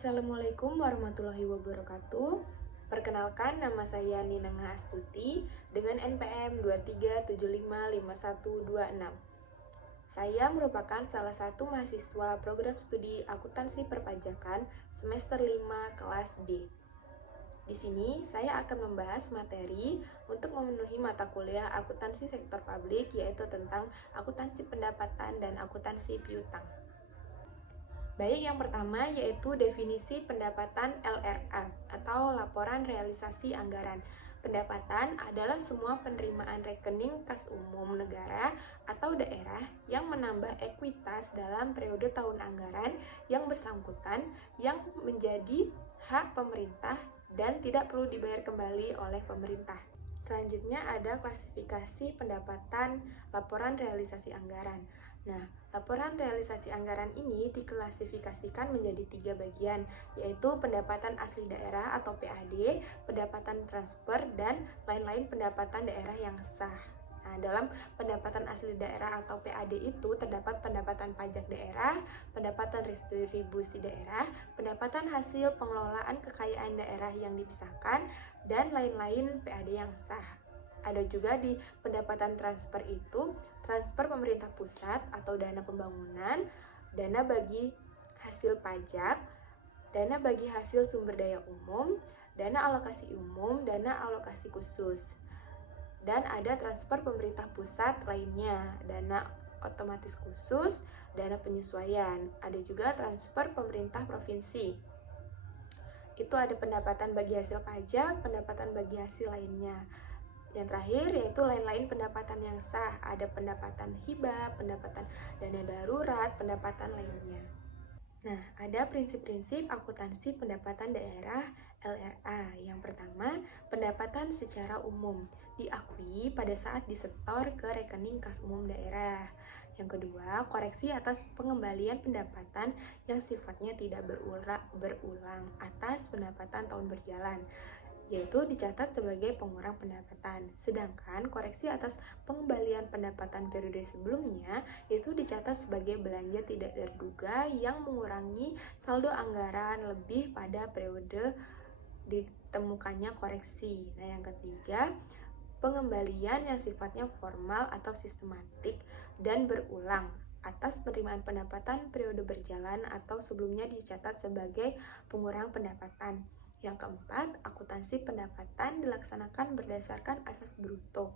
Assalamualaikum warahmatullahi wabarakatuh. Perkenalkan, nama saya Ninengah Astuti dengan NPM 23755126. Saya merupakan salah satu mahasiswa program studi akuntansi perpajakan semester 5 kelas D. Di sini saya akan membahas materi untuk memenuhi mata kuliah akuntansi sektor publik, yaitu tentang akuntansi pendapatan dan akuntansi piutang. Baik, yang pertama yaitu definisi pendapatan LRA atau laporan realisasi anggaran. Pendapatan adalah semua penerimaan rekening kas umum negara atau daerah yang menambah ekuitas dalam periode tahun anggaran yang bersangkutan yang menjadi hak pemerintah dan tidak perlu dibayar kembali oleh pemerintah. Selanjutnya ada klasifikasi pendapatan laporan realisasi anggaran. Nah, laporan realisasi anggaran ini diklasifikasikan menjadi 3 bagian, yaitu pendapatan asli daerah atau PAD, pendapatan transfer, dan lain-lain pendapatan daerah yang sah. Nah, dalam pendapatan asli daerah atau PAD itu terdapat pendapatan pajak daerah, pendapatan distribusi daerah, pendapatan hasil pengelolaan kekayaan daerah yang dipisahkan, dan lain-lain PAD yang sah. Ada juga di pendapatan transfer itu, transfer pemerintah pusat atau dana pembangunan, dana bagi hasil pajak, dana bagi hasil sumber daya umum, dana alokasi umum, dana alokasi khusus. Dan ada transfer pemerintah pusat lainnya, dana otomatis khusus, dana penyesuaian. Ada juga transfer pemerintah provinsi. Itu ada pendapatan bagi hasil pajak, pendapatan bagi hasil lainnya. Yang terakhir yaitu lain-lain pendapatan yang sah, ada pendapatan hibah, pendapatan dana darurat, pendapatan lainnya. Nah, ada prinsip-prinsip akuntansi pendapatan daerah LRA. Yang pertama, pendapatan secara umum diakui pada saat disetor ke rekening kas umum daerah. Yang kedua, koreksi atas pengembalian pendapatan yang sifatnya tidak berulang atas pendapatan tahun berjalan, yaitu dicatat sebagai pengurang pendapatan. Sedangkan koreksi atas pengembalian pendapatan periode sebelumnya itu dicatat sebagai belanja tidak terduga yang mengurangi saldo anggaran lebih pada periode ditemukannya koreksi. Nah, yang ketiga, pengembalian yang sifatnya formal atau sistematik dan berulang atas penerimaan pendapatan periode berjalan atau sebelumnya dicatat sebagai pengurang pendapatan. Yang keempat, akuntansi pendapatan dilaksanakan berdasarkan asas bruto,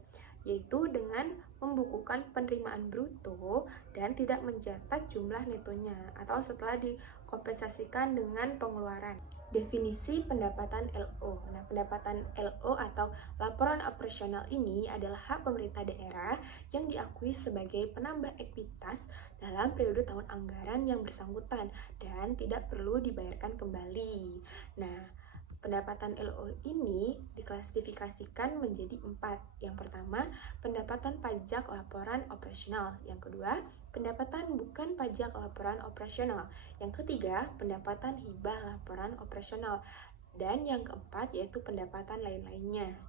yaitu dengan membukukan penerimaan bruto dan tidak mencatat jumlah netonya atau setelah dikompensasikan dengan pengeluaran. Definisi pendapatan LO. Nah, pendapatan LO atau laporan operasional ini adalah hak pemerintah daerah yang diakui sebagai penambah ekuitas dalam periode tahun anggaran yang bersangkutan dan tidak perlu dibayarkan kembali. Nah, pendapatan LO ini diklasifikasikan menjadi 4. Yang pertama, pendapatan pajak laporan operasional. Yang kedua, pendapatan bukan pajak laporan operasional. Yang ketiga, pendapatan hibah laporan operasional. Dan yang keempat yaitu pendapatan lain-lainnya.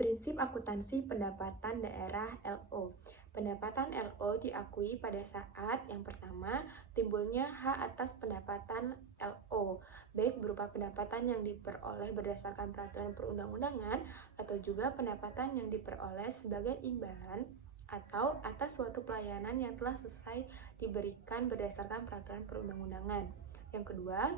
Prinsip akuntansi pendapatan daerah LO. Pendapatan LO diakui pada saat yang pertama timbulnya hak atas pendapatan LO, baik berupa pendapatan yang diperoleh berdasarkan peraturan perundang-undangan atau juga pendapatan yang diperoleh sebagai imbalan atau atas suatu pelayanan yang telah selesai diberikan berdasarkan peraturan perundang-undangan. Yang kedua,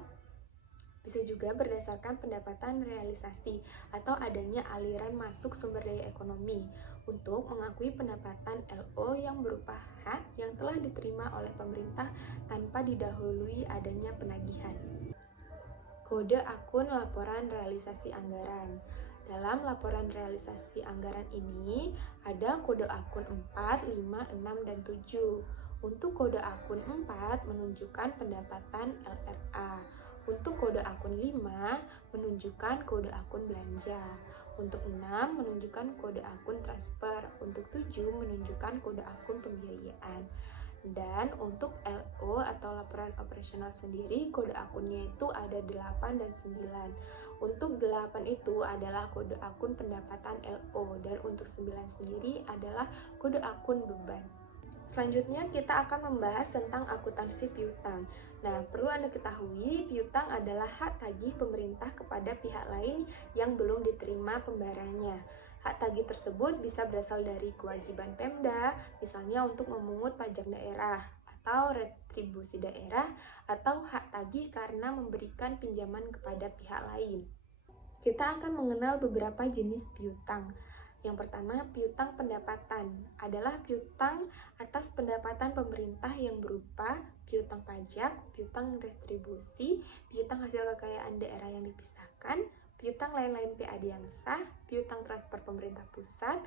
bisa juga berdasarkan pendapatan realisasi atau adanya aliran masuk sumber daya ekonomi untuk mengakui pendapatan LO yang berupa hak yang telah diterima oleh pemerintah tanpa didahului adanya penagihan. Kode akun laporan realisasi anggaran. Dalam laporan realisasi anggaran ini ada kode akun 4, 5, 6, dan 7. Untuk kode akun 4 menunjukkan pendapatan LRA. Untuk kode akun 5 menunjukkan kode akun belanja. Untuk 6 menunjukkan kode akun transfer. Untuk 7 menunjukkan kode akun pembiayaan. Dan untuk LO atau laporan operasional sendiri, kode akunnya itu ada 8 dan 9. Untuk 8 itu adalah kode akun pendapatan LO dan untuk 9 sendiri adalah kode akun beban. Selanjutnya kita akan membahas tentang akuntansi piutang. Nah, perlu Anda ketahui, piutang adalah hak tagih pemerintah kepada pihak lain yang belum diterima pembayarannya. Hak tagih tersebut bisa berasal dari kewajiban Pemda, misalnya untuk memungut pajak daerah, atau retribusi daerah, atau hak tagih karena memberikan pinjaman kepada pihak lain. Kita akan mengenal beberapa jenis piutang. Yang pertama, piutang pendapatan adalah piutang atas pendapatan pemerintah yang berupa piutang pajak, piutang retribusi, piutang hasil kekayaan daerah yang dipisahkan, piutang lain-lain PAD yang sah, piutang transfer pemerintah pusat,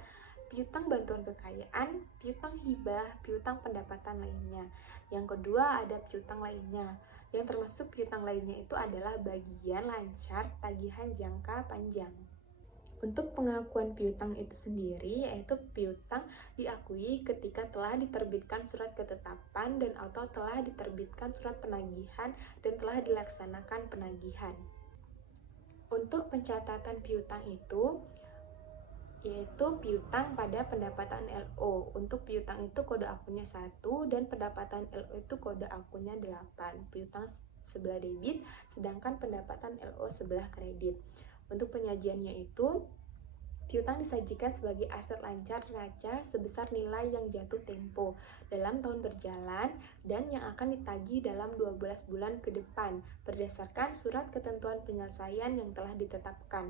piutang bantuan kekayaan, piutang hibah, piutang pendapatan lainnya. Yang kedua ada piutang lainnya. Yang termasuk piutang lainnya itu adalah bagian lancar tagihan jangka panjang. Untuk pengakuan piutang itu sendiri, yaitu piutang diakui ketika telah diterbitkan surat ketetapan dan atau telah diterbitkan surat penagihan dan telah dilaksanakan penagihan. Untuk pencatatan piutang itu, yaitu piutang pada pendapatan LO. Untuk piutang itu kode akunnya 1 dan pendapatan LO itu kode akunnya 8. Piutang sebelah debit, sedangkan pendapatan LO sebelah kredit. Untuk penyajiannya itu, piutang disajikan sebagai aset lancar raca sebesar nilai yang jatuh tempo dalam tahun berjalan dan yang akan ditagih dalam 12 bulan ke depan berdasarkan surat ketentuan penyelesaian yang telah ditetapkan.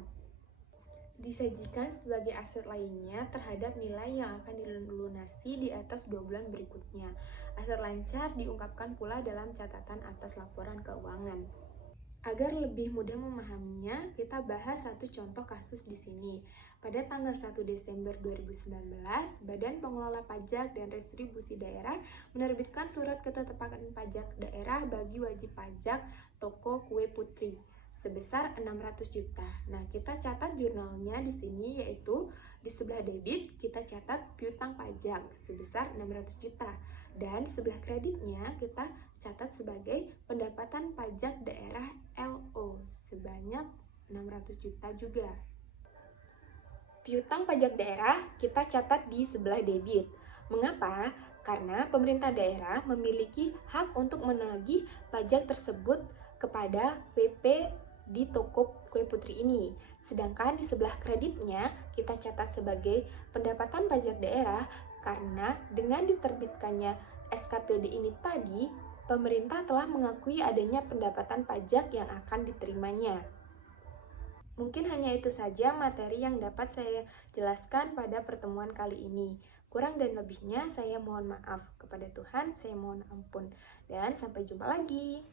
Disajikan sebagai aset lainnya terhadap nilai yang akan dilunasi di atas 2 bulan berikutnya. Aset lancar diungkapkan pula dalam catatan atas laporan keuangan. Agar lebih mudah memahaminya, kita bahas satu contoh kasus di sini. Pada tanggal 1 Desember 2019, Badan Pengelola Pajak dan Retribusi Daerah menerbitkan surat ketetapan pajak daerah bagi wajib pajak toko kue putri sebesar 600 juta. Nah, kita catat jurnalnya di sini, yaitu di sebelah debit kita catat piutang pajak sebesar 600 juta dan sebelah kreditnya kita catat sebagai pendapatan pajak daerah LO sebanyak 600 juta juga. Piutang pajak daerah kita catat di sebelah debit. Mengapa? Karena pemerintah daerah memiliki hak untuk menagih pajak tersebut kepada PP di toko kue putri ini. Sedangkan di sebelah kreditnya kita catat sebagai pendapatan pajak daerah karena dengan diterbitkannya SKPD ini tadi, pemerintah telah mengakui adanya pendapatan pajak yang akan diterimanya. Mungkin hanya itu saja materi yang dapat saya jelaskan pada pertemuan kali ini. Kurang dan lebihnya saya mohon maaf. Kepada Tuhan saya mohon ampun. Dan sampai jumpa lagi.